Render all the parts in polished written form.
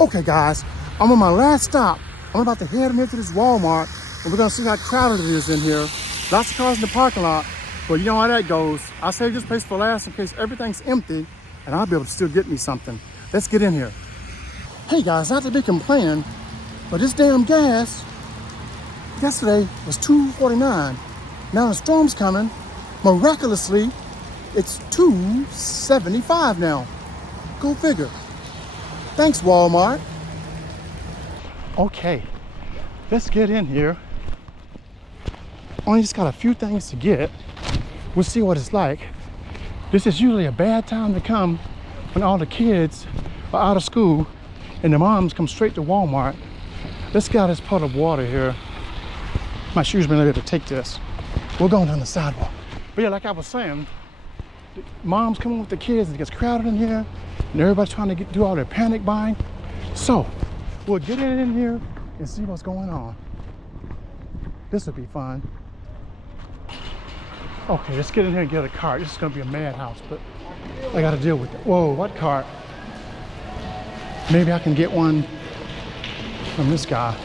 Okay, guys, I'm on my last stop. I'm about to head into this Walmart, and we're gonna see how crowded it is in here. Lots of cars in the parking lot, but you know how that goes. I saved this place for last in case everything's empty, and I'll be able to still get me something. Let's get in here. Hey guys, not to be complaining, but this damn gas yesterday was $2.49. Now the storm's coming. Miraculously, it's $2.75 now. Go figure. Thanks, Walmart. Okay, let's get in here. Only just got a few things to get. We'll see what it's like. This is usually a bad time to come when all the kids are out of school and the moms come straight to Walmart. Let's get out this pot of water here. My shoes may not be able to take this. We're going down the sidewalk. But yeah, like I was saying, moms coming with the kids, and it gets crowded in here, and everybody's trying to do all their panic buying. So we'll get in here and see what's going on. This will be fun. Okay, let's get in here and get a cart. This is gonna be a madhouse, but I gotta deal with it. Whoa, what cart? Maybe I can get one from this guy.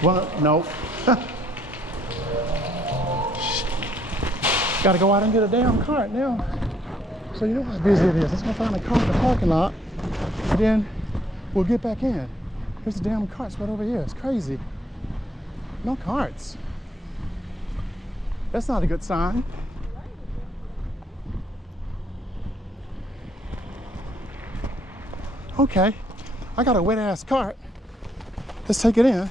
What? No. Gotta go out and get a damn cart now. So you know how busy it is. Let's go find a cart in the parking lot, and then we'll get back in. Here's the damn carts right over here. It's crazy. No carts. That's not a good sign. Okay, I got a wet ass cart. Let's take it in.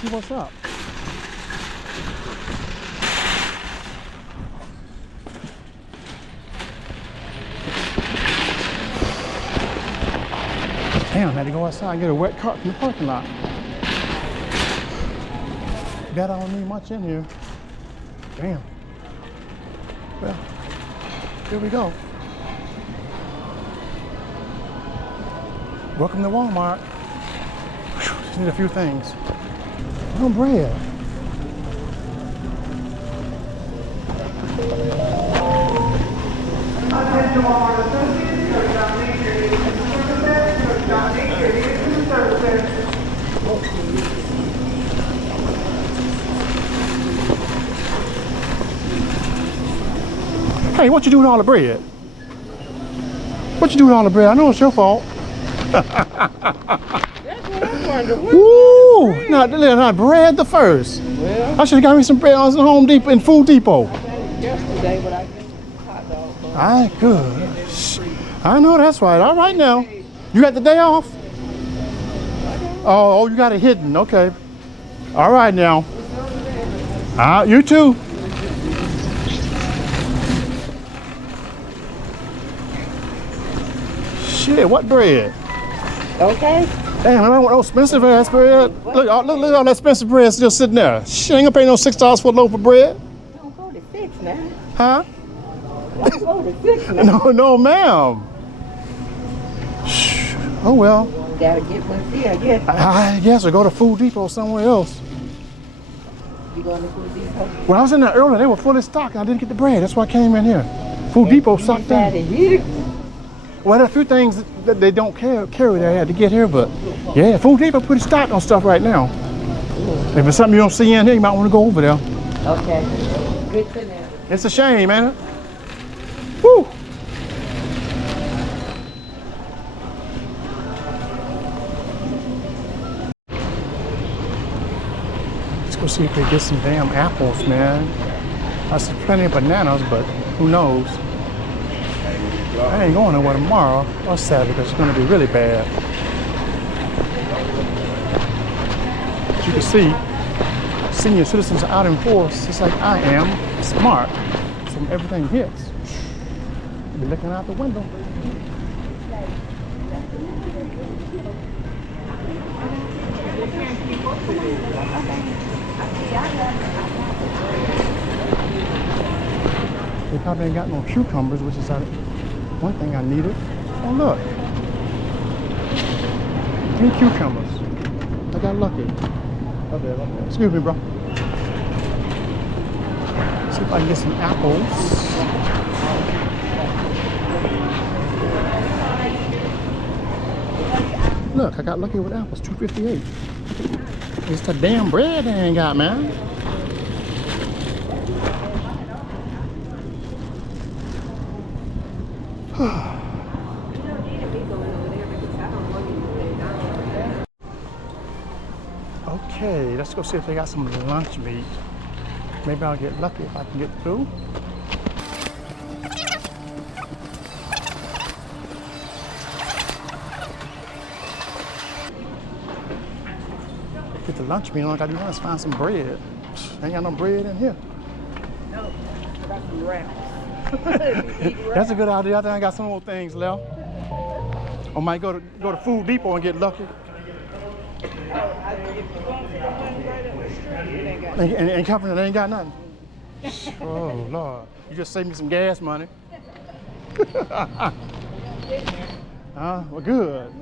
See what's up. Damn, I had to go outside and get a wet cart from the parking lot. God, I don't need much in here. Damn. Well, here we go. Welcome to Walmart. Whew, just need a few things. No bread. Hey, what you doing with all the bread? What you doing with all the bread? I know it's your fault. Woo! Not bread the first. Well, I should have got me some bread on Home Depot and Food Depot. Yesterday, but I get hot dog. All right, good. I know that's right. All right now. You got the day off? Oh, you got it hidden. Okay. All right now. You too. Shit, what bread? Okay. Damn, I don't want no expensive ass bread. Look at all that expensive bread still sitting there. Shit, ain't gonna pay no $6 for a loaf of bread. Don't go to 6 now. Huh? Don't go to 6 now. No, ma'am. Oh well. Gotta get one free, I guess. I guess I'll go to Food Depot somewhere else. You going to Food Depot? When I was in there earlier, they were fully stocked. I didn't get the bread. That's why I came in here. Food Depot stocked in. Well, there are a few things that they don't carry that I had to get here, but yeah, Food Depot pretty stocked on stuff right now. If it's something you don't see in here, you might want to go over there. Okay. Good to know. It's a shame, ain't it? Woo! Let's go see if they get some damn apples, man. I see plenty of bananas, but who knows? I ain't going nowhere tomorrow or Saturday because it's going to be really bad. As you can see, senior citizens are out in force, just like I am, smart, so everything hits. Be looking out the window. They probably ain't got no cucumbers, which is one thing I needed. Oh look, 3 cucumbers. I got lucky. Excuse me, bro. See if I can get some apples. Look, I got lucky with apples, $2.58. It's the damn bread they ain't got, man. Okay, let's go see if they got some lunch meat. Maybe I'll get lucky if I can get through. Get the lunch meat, all I gotta do now is find some bread. Ain't got no bread in here. No, I got some wraps. That's a good idea. I think I got some more things left. Or might go to Food Depot and get lucky. And company they ain't got nothing. Oh Lord, you just saved me some gas money. Well, good.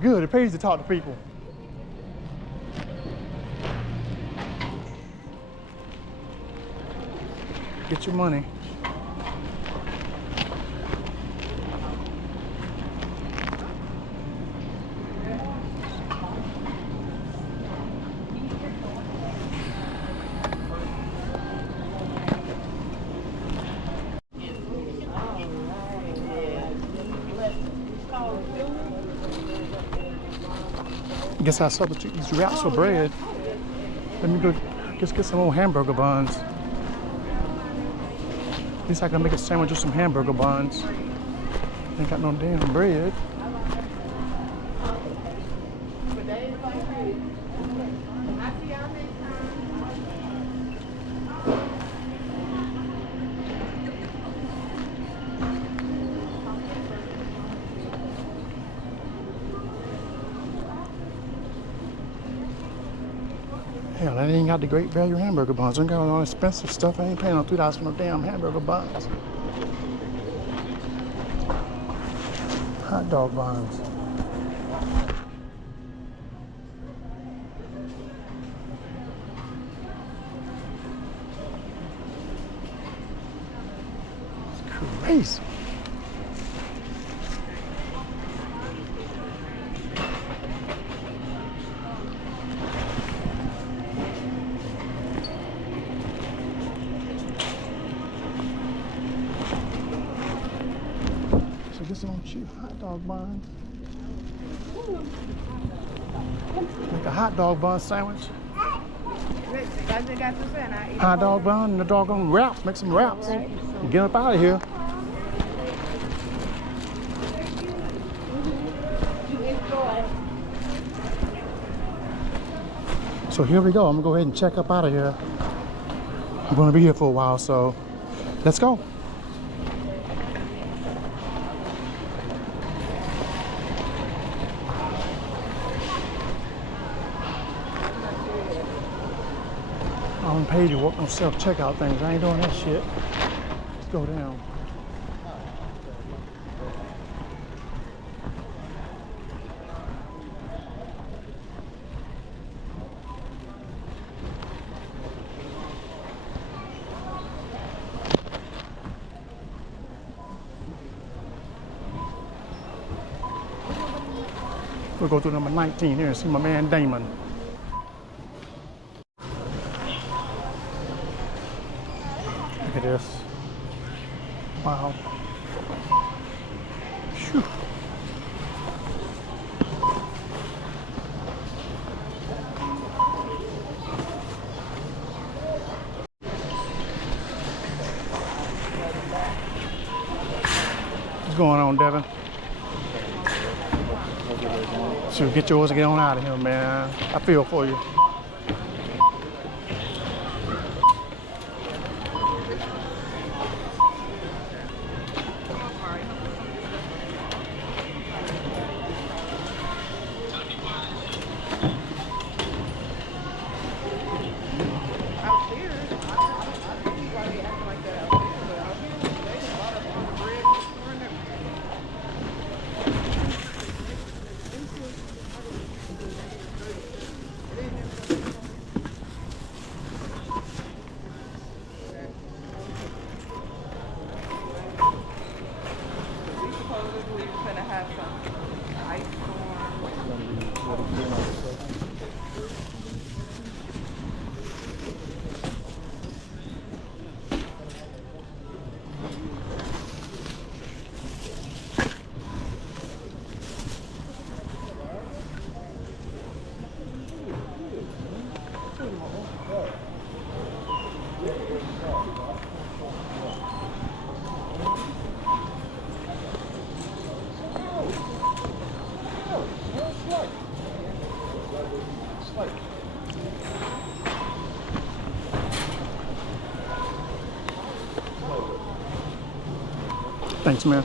Good. It pays to talk to people. Get your money. I guess I'll substitute these wraps for bread. Let me go just get some old hamburger buns. At least I can make a sandwich with some hamburger buns. Ain't got no damn bread. Hell, I ain't got the great value hamburger buns. I ain't got all the expensive stuff. I ain't paying no $2 for no damn hamburger buns. Hot dog buns. It's crazy. Get some cheap hot dog buns. Make a hot dog bun sandwich. Hot dog bun and the doggone wraps. Make some wraps. And get up out of here. So here we go. I'm gonna go ahead and check up out of here. I'm gonna be here for a while, so let's go. I don't pay to work on self-checkout things. I ain't doing that shit. Let's go down. We'll go through number 19 here and see my man Damon. Look at this. Wow. Phew. What's going on, Devin? So get yours and get on out of here, man. I feel for you. Thanks, man.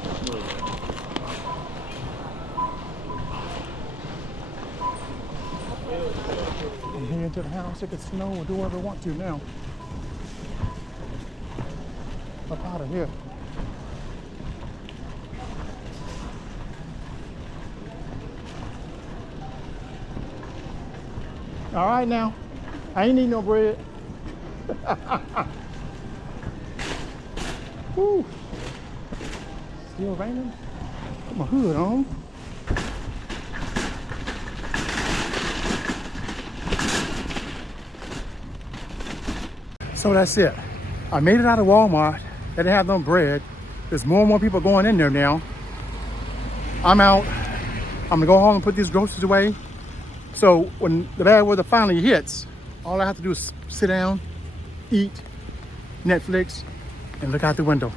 I'm heading to the house. It could snow or do whatever I want to now. Up out of here. All right now. I ain't need no bread. Woo. Still raining? Put my hood on. So that's it. I made it out of Walmart. They didn't have no bread. There's more and more people going in there now. I'm out. I'm gonna go home and put these groceries away. So when the bad weather finally hits, all I have to do is sit down, eat, Netflix, and look out the window.